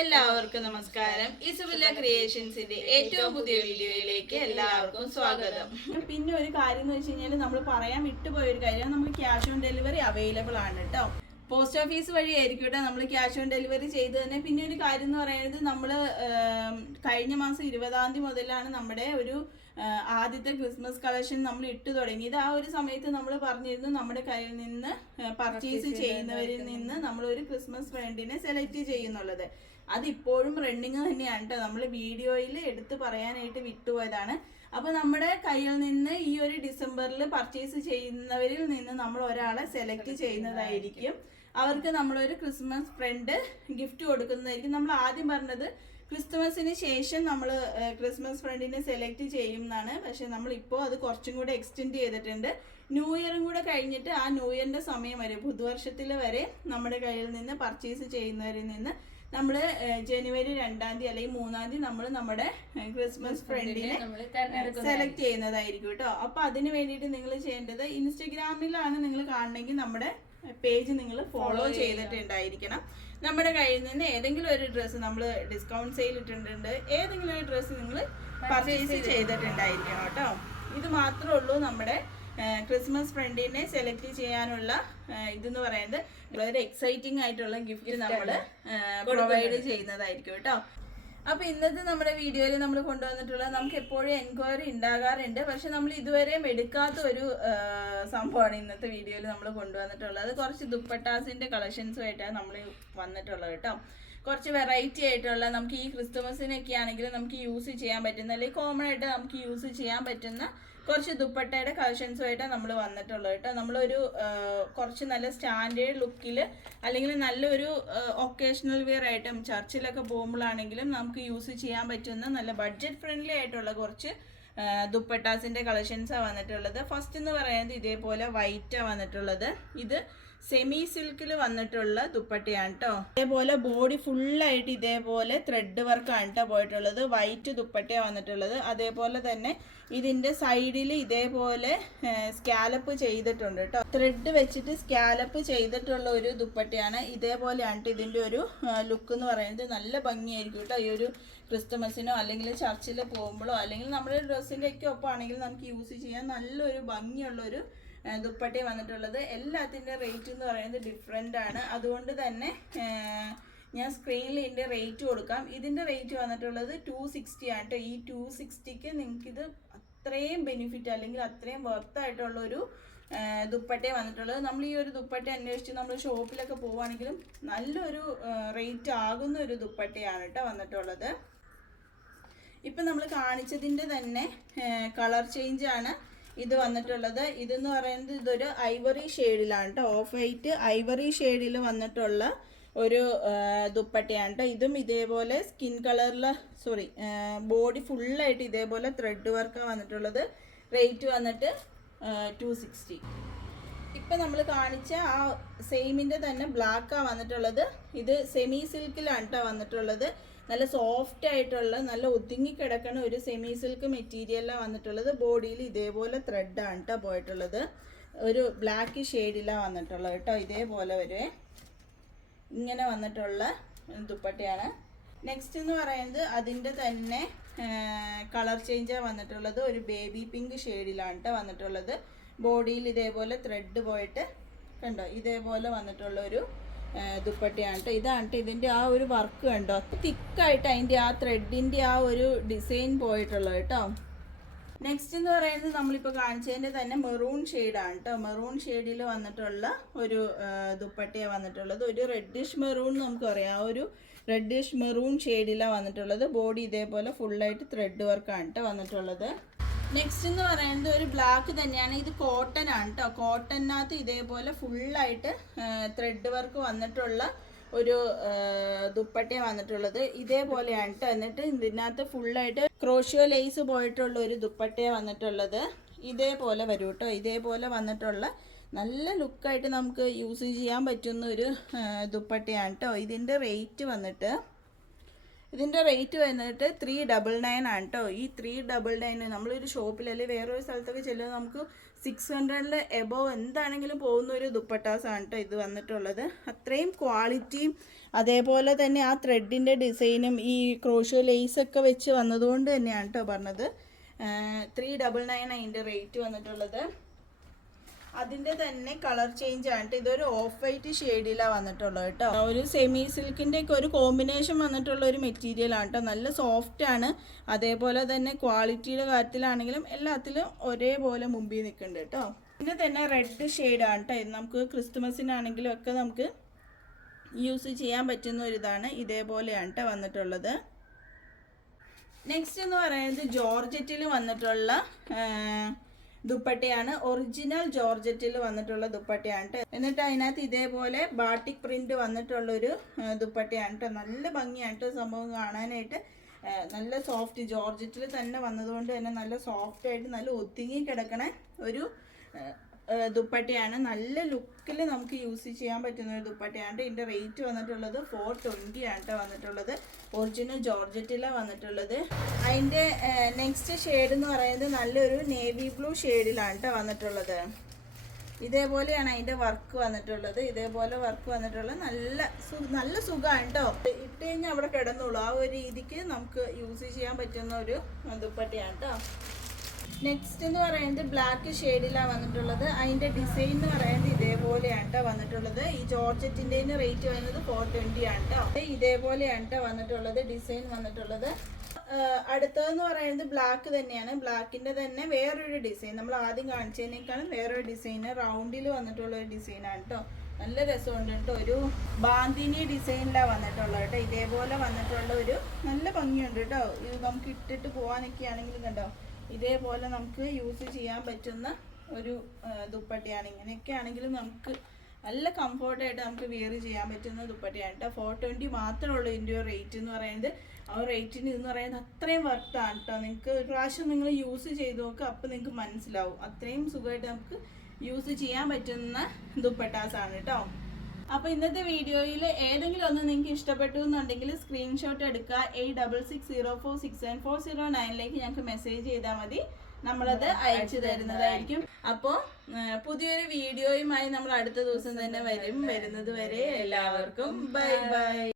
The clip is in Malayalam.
എല്ലാവർക്കും നമസ്കാരം. ഇസുബില്ല ക്രിയേഷൻസിന്റെ ഏറ്റവും പുതിയ വീഡിയോയിലേക്ക് എല്ലാവർക്കും സ്വാഗതം. പിന്നെ ഒരു കാര്യം എന്ന് വെച്ച് കഴിഞ്ഞാൽ നമ്മൾ പറയാൻ വിട്ടുപോയ ഒരു കാര്യം, നമുക്ക് ക്യാഷ് ഓൺ ഡെലിവറി അവൈലബിൾ ആണ് കേട്ടോ. പോസ്റ്റ് ഓഫീസ് വഴി ആയിരിക്കും കേട്ടോ നമ്മൾ ക്യാഷ് ഓൺ ഡെലിവറി ചെയ്ത് തന്നെ. പിന്നെ ഒരു കാര്യം എന്ന് പറയുന്നത്, നമ്മൾ കഴിഞ്ഞ മാസം 20-ാം തീയതി മുതലാണ് നമ്മുടെ ഒരു ആദ്യത്തെ ക്രിസ്മസ് കളക്ഷൻ നമ്മൾ ഇട്ട് തുടങ്ങിയത്. ആ ഒരു സമയത്ത് നമ്മൾ പറഞ്ഞിരുന്നു നമ്മുടെ കയ്യിൽ നിന്ന് പർച്ചേസ് ചെയ്യുന്നവരിൽ നിന്ന് നമ്മളൊരു ക്രിസ്മസ് ഫ്രണ്ടിനെ സെലക്ട് ചെയ്യുന്നുള്ളത്. അതിപ്പോഴും റണ്ണിങ് തന്നെയാണ് കേട്ടോ. നമ്മൾ വീഡിയോയിൽ എടുത്ത് പറയാനായിട്ട് വിട്ടുപോയതാണ്. അപ്പോൾ നമ്മുടെ കയ്യിൽ നിന്ന് ഈ ഒരു ഡിസംബറിൽ പർച്ചേസ് ചെയ്യുന്നവരിൽ നിന്ന് നമ്മൾ ഒരാളെ സെലക്ട് ചെയ്യുന്നതായിരിക്കും. അവർക്ക് നമ്മളൊരു ക്രിസ്മസ് ഫ്രണ്ട് ഗിഫ്റ്റ് കൊടുക്കുന്നതായിരിക്കും. നമ്മൾ ആദ്യം പറഞ്ഞത് ക്രിസ്മസിന് ശേഷം നമ്മൾ ക്രിസ്മസ് ഫ്രണ്ടിനെ സെലക്ട് ചെയ്യും എന്നാണ്. പക്ഷെ നമ്മളിപ്പോൾ അത് കുറച്ചും കൂടെ എക്സ്റ്റെൻഡ് ചെയ്തിട്ടുണ്ട്. ന്യൂ ഇയറും കൂടെ കഴിഞ്ഞിട്ട് ആ ന്യൂ ഇയറിൻ്റെ സമയം വരെ, പുതുവർഷത്തിൽ വരെ നമ്മുടെ കയ്യിൽ നിന്ന് പർച്ചേസ് ചെയ്യുന്നവരിൽ നിന്ന് നമ്മൾ ജനുവരി 2-ാം തീയതി അല്ലെങ്കിൽ 3-ാം തീയതി നമ്മൾ നമ്മുടെ ക്രിസ്മസ് ഫ്രണ്ടിനെ സെലക്ട് ചെയ്യുന്നതായിരിക്കും കേട്ടോ. അപ്പോൾ അതിന് വേണ്ടിയിട്ട് നിങ്ങൾ ചെയ്യേണ്ടത്, ഇൻസ്റ്റഗ്രാമിലാണ് നിങ്ങൾ കാണണമെങ്കിൽ നമ്മുടെ പേജ് നിങ്ങൾ ഫോളോ ചെയ്തിട്ടുണ്ടായിരിക്കണം. നമ്മുടെ കയ്യിൽ നിന്ന് ഏതെങ്കിലും ഒരു ഡ്രസ്സ് നമ്മൾ ഡിസ്കൗണ്ട് സെയിൽ ഇട്ടിട്ടുണ്ട്, ഏതെങ്കിലും ഒരു ഡ്രസ്സ് നിങ്ങൾ പർച്ചേസ് ചെയ്തിട്ടുണ്ടായിരിക്കണം കേട്ടോ. ഇത് മാത്രമേ ഉള്ളൂ നമ്മുടെ ക്രിസ്മസ് ഫ്രണ്ടിനെ സെലക്ട് ചെയ്യാനുള്ള ഇതെന്ന് പറയുന്നത്. വളരെ എക്സൈറ്റിംഗ് ആയിട്ടുള്ള ഗിഫ്റ്റ് നമ്മൾ പ്രൊവൈഡ് ചെയ്യുന്നതായിരിക്കും കേട്ടോ. അപ്പോൾ ഇന്നത്തെ നമ്മുടെ വീഡിയോയിൽ നമ്മൾ കൊണ്ടുവന്നിട്ടുള്ള, നമുക്ക് എപ്പോഴും എൻക്വയറി ഉണ്ടാകാറുണ്ട്, പക്ഷെ നമ്മൾ ഇതുവരെയും എടുക്കാത്ത ഒരു സംഭവമാണ് ഇന്നത്തെ വീഡിയോയിൽ നമ്മൾ കൊണ്ടുവന്നിട്ടുള്ളത്. കുറച്ച് ദുപ്പട്ടാസിൻ്റെ കളക്ഷൻസുമായിട്ടാണ് നമ്മൾ വന്നിട്ടുള്ളത് കേട്ടോ. കുറച്ച് വെറൈറ്റി ആയിട്ടുള്ള, നമുക്ക് ഈ ക്രിസ്മസിനൊക്കെ ആണെങ്കിൽ നമുക്ക് യൂസ് ചെയ്യാൻ പറ്റുന്ന, അല്ലെങ്കിൽ കോമൺ ആയിട്ട് നമുക്ക് യൂസ് ചെയ്യാൻ പറ്റുന്ന കുറച്ച് ദുപ്പട്ടയുടെ കളക്ഷൻസുമായിട്ടാണ് നമ്മൾ വന്നിട്ടുള്ളത് കേട്ടോ. നമ്മളൊരു കുറച്ച് നല്ല സ്റ്റാൻഡേർഡ് ലുക്കിൽ, അല്ലെങ്കിൽ നല്ലൊരു ഒക്കേഷണൽ വെയർ ആയിട്ടും ചർച്ചിലൊക്കെ പോകുമ്പോഴാണെങ്കിലും നമുക്ക് യൂസ് ചെയ്യാൻ പറ്റുന്ന നല്ല ബഡ്ജറ്റ് ഫ്രണ്ട്ലി ആയിട്ടുള്ള കുറച്ച് ദുപ്പട്ടാസിൻ്റെ കളക്ഷൻസാണ് വന്നിട്ടുള്ളത്. ഫസ്റ്റ് എന്ന് പറയുന്നത് ഇതേപോലെ വൈറ്റാണ് വന്നിട്ടുള്ളത്. ഇത് സെമി സിൽക്കിൽ വന്നിട്ടുള്ള ദുപ്പട്ടയാണ് കേട്ടോ. ഇതേപോലെ ബോഡി ഫുള്ളായിട്ട് ഇതേപോലെ ത്രെഡ് വർക്കാണ് കേട്ടോ പോയിട്ടുള്ളത്. വൈറ്റ് ദുപ്പട്ടയാണ് വന്നിട്ടുള്ളത്. അതേപോലെ തന്നെ ഇതിൻ്റെ സൈഡിൽ ഇതേപോലെ സ്കാലപ്പ് ചെയ്തിട്ടുണ്ട് കേട്ടോ. ത്രെഡ് വെച്ചിട്ട് സ്കാലപ്പ് ചെയ്തിട്ടുള്ള ഒരു ദുപ്പട്ടയാണ്. ഇതേപോലെയാണ് ഇതിൻ്റെ ഒരു ലുക്ക് എന്ന് പറയുന്നത്. നല്ല ഭംഗിയായിരിക്കും കേട്ടോ. ഈ ഒരു ക്രിസ്മസിനോ അല്ലെങ്കിൽ ചർച്ചിൽ പോകുമ്പോഴോ അല്ലെങ്കിൽ നമ്മുടെ ഡ്രസ്സിൻ്റെ ഒക്കെ ഒപ്പമാണെങ്കിൽ നമുക്ക് യൂസ് ചെയ്യാൻ നല്ലൊരു ഭംഗിയുള്ളൊരു ദുപ്പട്ട വന്നിട്ടുള്ളത്. എല്ലാത്തിൻ്റെ റേറ്റ് എന്ന് പറയുന്നത് ഡിഫറെൻ്റ് ആണ്. അതുകൊണ്ട് തന്നെ ഞാൻ സ്ക്രീനിൽ ഇതിൻ്റെ റേറ്റ് കൊടുക്കാം. ഇതിൻ്റെ റേറ്റ് വന്നിട്ടുള്ളത് 260 ആണ് കേട്ടോ. ഈ 260ക്ക് നിങ്ങൾക്കിത് അത്രയും ബെനിഫിറ്റ് അല്ലെങ്കിൽ അത്രയും വർത്തായിട്ടുള്ളൊരു ദുപ്പട്ട വന്നിട്ടുള്ളത്. നമ്മൾ ഈ ഒരു ദുപ്പട്ട അന്വേഷിച്ച് നമ്മൾ ഷോപ്പിലൊക്കെ പോവുകയാണെങ്കിലും നല്ലൊരു റേറ്റ് ആകുന്ന ഒരു ദുപ്പട്ടയാണ് കേട്ടോ വന്നിട്ടുള്ളത്. ഇപ്പം നമ്മൾ കാണിച്ചതിൻ്റെ തന്നെ കളർ ചേഞ്ചാണ് ഇത് വന്നിട്ടുള്ളത്. ഇതെന്ന് പറയുന്നത് ഇതൊരു ഐവറി ഷെയ്ഡിലാണ് കേട്ടോ. ഓഫ് വൈറ്റ് ഐവറി ഷെയ്ഡിൽ വന്നിട്ടുള്ള ഒരു ദുപ്പട്ടയാണ് കേട്ടോ. ഇതും ഇതേപോലെ സ്കിൻ കളറിൽ, ബോഡി ഫുള്ളായിട്ട് ഇതേപോലെ ത്രെഡ് വർക്കാണ് വന്നിട്ടുള്ളത്. റേറ്റ് വന്നിട്ട് 260. ഇപ്പം നമ്മൾ കാണിച്ച ആ സെയിമിൻ്റെ തന്നെ ബ്ലാക്കാണ് വന്നിട്ടുള്ളത്. ഇത് സെമി സിൽക്കിലാണ് കേട്ടോ വന്നിട്ടുള്ളത്. നല്ല സോഫ്റ്റ് ആയിട്ടുള്ള, നല്ല ഒതുങ്ങി കിടക്കുന്ന ഒരു സെമി സിൽക്ക് മെറ്റീരിയലാണ് വന്നിട്ടുള്ളത്. ബോഡിയിൽ ഇതേപോലെ ത്രെഡാണ് കേട്ടോ പോയിട്ടുള്ളത്. ഒരു ബ്ലാക്ക് ഷെയ്ഡിലാണ് വന്നിട്ടുള്ളത് കേട്ടോ. ഇതേപോലെ ഒരു ഇങ്ങനെ വന്നിട്ടുള്ള ദുപ്പട്ടയാണ്. നെക്സ്റ്റ് എന്ന് പറയുന്നത് അതിൻ്റെ തന്നെ കളർ ചേഞ്ചാണ് വന്നിട്ടുള്ളത്. ഒരു ബേബി പിങ്ക് ഷെയ്ഡിലാണ് കേട്ടോ വന്നിട്ടുള്ളത്. ബോഡിയിൽ ഇതേപോലെ ത്രെഡ് പോയിട്ട് കണ്ടോ, ഇതേപോലെ വന്നിട്ടുള്ള ഒരു ദുപ്പട്ടയാണ് കേട്ടോ. ഇതാണ് കേട്ടോ ഇതിൻ്റെ ആ ഒരു വർക്ക് കണ്ടോ, തിക്കായിട്ട് അതിൻ്റെ ആ ത്രെഡിൻ്റെ ആ ഒരു ഡിസൈൻ പോയിട്ടുള്ളത് കേട്ടോ. നെക്സ്റ്റ് എന്ന് പറയുന്നത് നമ്മളിപ്പോൾ കാണിച്ചതിൻ്റെ തന്നെ മെറൂൺ ഷെയ്ഡാണ് കേട്ടോ. മെറൂൺ ഷെയ്ഡിൽ വന്നിട്ടുള്ള ഒരു ദുപ്പട്ടയാണ് വന്നിട്ടുള്ളത്. ഒരു റെഡിഷ് മെറൂൺ നമുക്ക് പറയാം. ആ ഒരു റെഡിഷ് മെറൂൺ ഷെയ്ഡിലാണ് വന്നിട്ടുള്ളത്. ബോഡി ഇതേപോലെ ഫുള്ളായിട്ട് ത്രെഡ് വർക്കാണ് കേട്ടോ വന്നിട്ടുള്ളത്. നെക്സ്റ്റ് എന്ന് പറയുന്നത് ഒരു ബ്ലാക്ക് തന്നെയാണ്. ഇത് കോട്ടൺ ആണ് കേട്ടോ. കോട്ടണിനകത്ത് ഇതേപോലെ ഫുള്ളായിട്ട് ത്രെഡ് വർക്ക് വന്നിട്ടുള്ള ഒരു ദുപ്പട്ടയാണ് വന്നിട്ടുള്ളത്. ഇതേപോലെയാണ് കേട്ടോ. എന്നിട്ട് ഇതിനകത്ത് ഫുള്ളായിട്ട് ക്രോഷ്യോ ലേസ് പോയിട്ടുള്ള ഒരു ദുപ്പട്ടയാണ് വന്നിട്ടുള്ളത്. ഇതേപോലെ വരും കേട്ടോ. ഇതേപോലെ വന്നിട്ടുള്ള നല്ല ലുക്കായിട്ട് നമുക്ക് യൂസ് ചെയ്യാൻ പറ്റുന്ന ഒരു ദുപ്പട്ടയാണ് കേട്ടോ. ഇതിൻ്റെ റേറ്റ് വന്നിട്ട് 399 ആണ് കേട്ടോ. ഈ 399 നമ്മളൊരു ഷോപ്പിൽ അല്ലെങ്കിൽ വേറൊരു സ്ഥലത്തൊക്കെ ചെല്ലുമ്പോൾ നമുക്ക് 600 എബോവ് എന്താണെങ്കിലും പോകുന്ന ഒരു ദുപ്പട്ടാസാണ് കേട്ടോ ഇത് വന്നിട്ടുള്ളത്. അത്രയും ക്വാളിറ്റിയും അതേപോലെ തന്നെ ആ ത്രെഡിൻ്റെ ഡിസൈനും ഈ ക്രോഷ്യോ ലേസൊക്കെ വെച്ച് വന്നതുകൊണ്ട് തന്നെയാണ് കേട്ടോ പറഞ്ഞത്. 399 അതിൻ്റെ റേറ്റ് വന്നിട്ടുള്ളത്. അതിൻ്റെ തന്നെ കളർ ചേഞ്ച് ആണ്. ഇതൊരു ഓഫ് വൈറ്റ് ഷെയ്ഡിലാണ് വന്നിട്ടുള്ളത് കേട്ടോ. ഒരു സെമി സിൽക്കിൻ്റെ ഒക്കെ ഒരു കോമ്പിനേഷൻ വന്നിട്ടുള്ള ഒരു മെറ്റീരിയൽ ആണ് കേട്ടോ. നല്ല സോഫ്റ്റ് ആണ്. അതേപോലെ തന്നെ ക്വാളിറ്റിയുടെ കാര്യത്തിലാണെങ്കിലും എല്ലാത്തിലും ഒരേപോലെ മുമ്പിൽ നിൽക്കുന്നുണ്ട് കേട്ടോ. ഇതിൻ്റെ തന്നെ റെഡ് ഷെയ്ഡാണ് കേട്ടോ. ഇത് നമുക്ക് ക്രിസ്തുമസിനാണെങ്കിലും ഒക്കെ നമുക്ക് യൂസ് ചെയ്യാൻ പറ്റുന്ന ഒരു ഇതാണ്. ഇതേപോലെയാണ് കേട്ടോ വന്നിട്ടുള്ളത്. നെക്സ്റ്റ് എന്ന് പറയുന്നത് ജോർജറ്റിൽ വന്നിട്ടുള്ള ദുപ്പട്ടയാണ്. ഒറിജിനൽ ജോർജറ്റിൽ വന്നിട്ടുള്ള ദുപ്പട്ടയാണ് കേട്ടോ. എന്നിട്ട് അതിനകത്ത് ഇതേപോലെ ബാട്ടിക് പ്രിന്റ് വന്നിട്ടുള്ളൊരു ദുപ്പട്ടയാണ് കേട്ടോ. നല്ല ഭംഗിയാണ് കേട്ടോ സംഭവം കാണാനായിട്ട്. നല്ല സോഫ്റ്റ് ജോർജറ്റിൽ തന്നെ വന്നതുകൊണ്ട് തന്നെ നല്ല സോഫ്റ്റ് ആയിട്ട് നല്ല ഒതുങ്ങി കിടക്കണ ഒരു ദുപ്പട്ടയാണ്. നല്ല ലുക്കിൽ നമുക്ക് യൂസ് ചെയ്യാൻ പറ്റുന്ന ഒരു ദുപ്പട്ടയാണ്. ഇതിൻ്റെ റേറ്റ് വന്നിട്ടുള്ളത് 420 ആണ് കേട്ടോ വന്നിട്ടുള്ളത്. ഒറിജിനൽ ജോർജറ്റിലാണ് വന്നിട്ടുള്ളത്. അതിൻ്റെ നെക്സ്റ്റ് ഷെയ്ഡ് എന്ന് പറയുന്നത് നല്ലൊരു നേവി ബ്ലൂ ഷെയ്ഡിലാണ് കേട്ടോ വന്നിട്ടുള്ളത്. ഇതേപോലെയാണ് അതിൻ്റെ വർക്ക് വന്നിട്ടുള്ളത്. ഇതേപോലെ വർക്ക് വന്നിട്ടുള്ളത് നല്ല സുഖമാണ് കേട്ടോ. ഇട്ട് കഴിഞ്ഞാൽ അവിടെ കിടന്നുള്ളൂ. ആ ഒരു രീതിക്ക് നമുക്ക് യൂസ് ചെയ്യാൻ പറ്റുന്ന ഒരു ദുപ്പട്ടയാണ് കേട്ടോ. നെക്സ്റ്റ് എന്ന് പറയുന്നത് ബ്ലാക്ക് ഷെയ്ഡിലാണ് വന്നിട്ടുള്ളത്. അതിൻ്റെ ഡിസൈൻ എന്ന് പറയുന്നത് ഇതേപോലെയാണ് കേട്ടോ വന്നിട്ടുള്ളത്. ഈ ജോർജറ്റിൻ്റെ റേറ്റ് വരുന്നത് 420 ആണ് കേട്ടോ. ഇതേപോലെയാണ് കേട്ടോ വന്നിട്ടുള്ളത് ഡിസൈൻ വന്നിട്ടുള്ളത്. അടുത്തതെന്ന് പറയുന്നത് ബ്ലാക്ക് തന്നെയാണ്. ബ്ലാക്കിൻ്റെ തന്നെ വേറൊരു ഡിസൈൻ, നമ്മൾ ആദ്യം കാണിച്ചതിനേക്കാളും വേറൊരു ഡിസൈൻ റൗണ്ടിൽ വന്നിട്ടുള്ള ഒരു ഡിസൈനാണ് കേട്ടോ. നല്ല രസമുണ്ട് കേട്ടോ. ഒരു ബാന്തിനി ഡിസൈനിലാണ് വന്നിട്ടുള്ളത് കേട്ടോ. ഇതേപോലെ വന്നിട്ടുള്ള ഒരു നല്ല ഭംഗിയുണ്ട് കേട്ടോ. ഇത് നമുക്ക് ഇട്ടിട്ട് പോകാനൊക്കെ ആണെങ്കിലും കണ്ടോ ഇതേപോലെ നമുക്ക് യൂസ് ചെയ്യാൻ പറ്റുന്ന ഒരു ദുപ്പട്ടയാണ്. ഇങ്ങനെയൊക്കെ ആണെങ്കിലും നമുക്ക് നല്ല കംഫോർട്ടായിട്ട് നമുക്ക് വെയർ ചെയ്യാൻ പറ്റുന്ന ദുപ്പട്ടയാണ് കേട്ടോ. 420 മാത്രമേ ഉള്ളൂ ഇതിൻ്റെ റേറ്റ് എന്ന് പറയുന്നത്. ആ റേറ്റിന് ഇതെന്ന് പറയുന്നത് അത്രയും വർത്താണ് കേട്ടോ. നിങ്ങൾക്ക് ഒരു പ്രാവശ്യം നിങ്ങൾ യൂസ് ചെയ്ത് നോക്കുക, അപ്പോൾ നിങ്ങൾക്ക് മനസ്സിലാവും. അത്രയും സുഖമായിട്ട് നമുക്ക് യൂസ് ചെയ്യാൻ പറ്റുന്ന ദുപ്പട്ടാസാണ് കേട്ടോ. അപ്പോൾ ഇന്നത്തെ വീഡിയോയിൽ ഏതെങ്കിലും ഒന്ന് നിങ്ങൾക്ക് ഇഷ്ടപ്പെട്ടു എന്നുണ്ടെങ്കിൽ സ്ക്രീൻഷോട്ട് എടുക്കുക. 8660467409 ഞങ്ങൾക്ക് മെസ്സേജ് ചെയ്താൽ മതി. നമ്മളത് അയച്ചു തരുന്നതായിരിക്കും. അപ്പോൾ പുതിയൊരു വീഡിയോയുമായി നമ്മൾ അടുത്ത ദിവസം തന്നെ വരുന്നത് വരെ എല്ലാവർക്കും ബൈ ബൈ.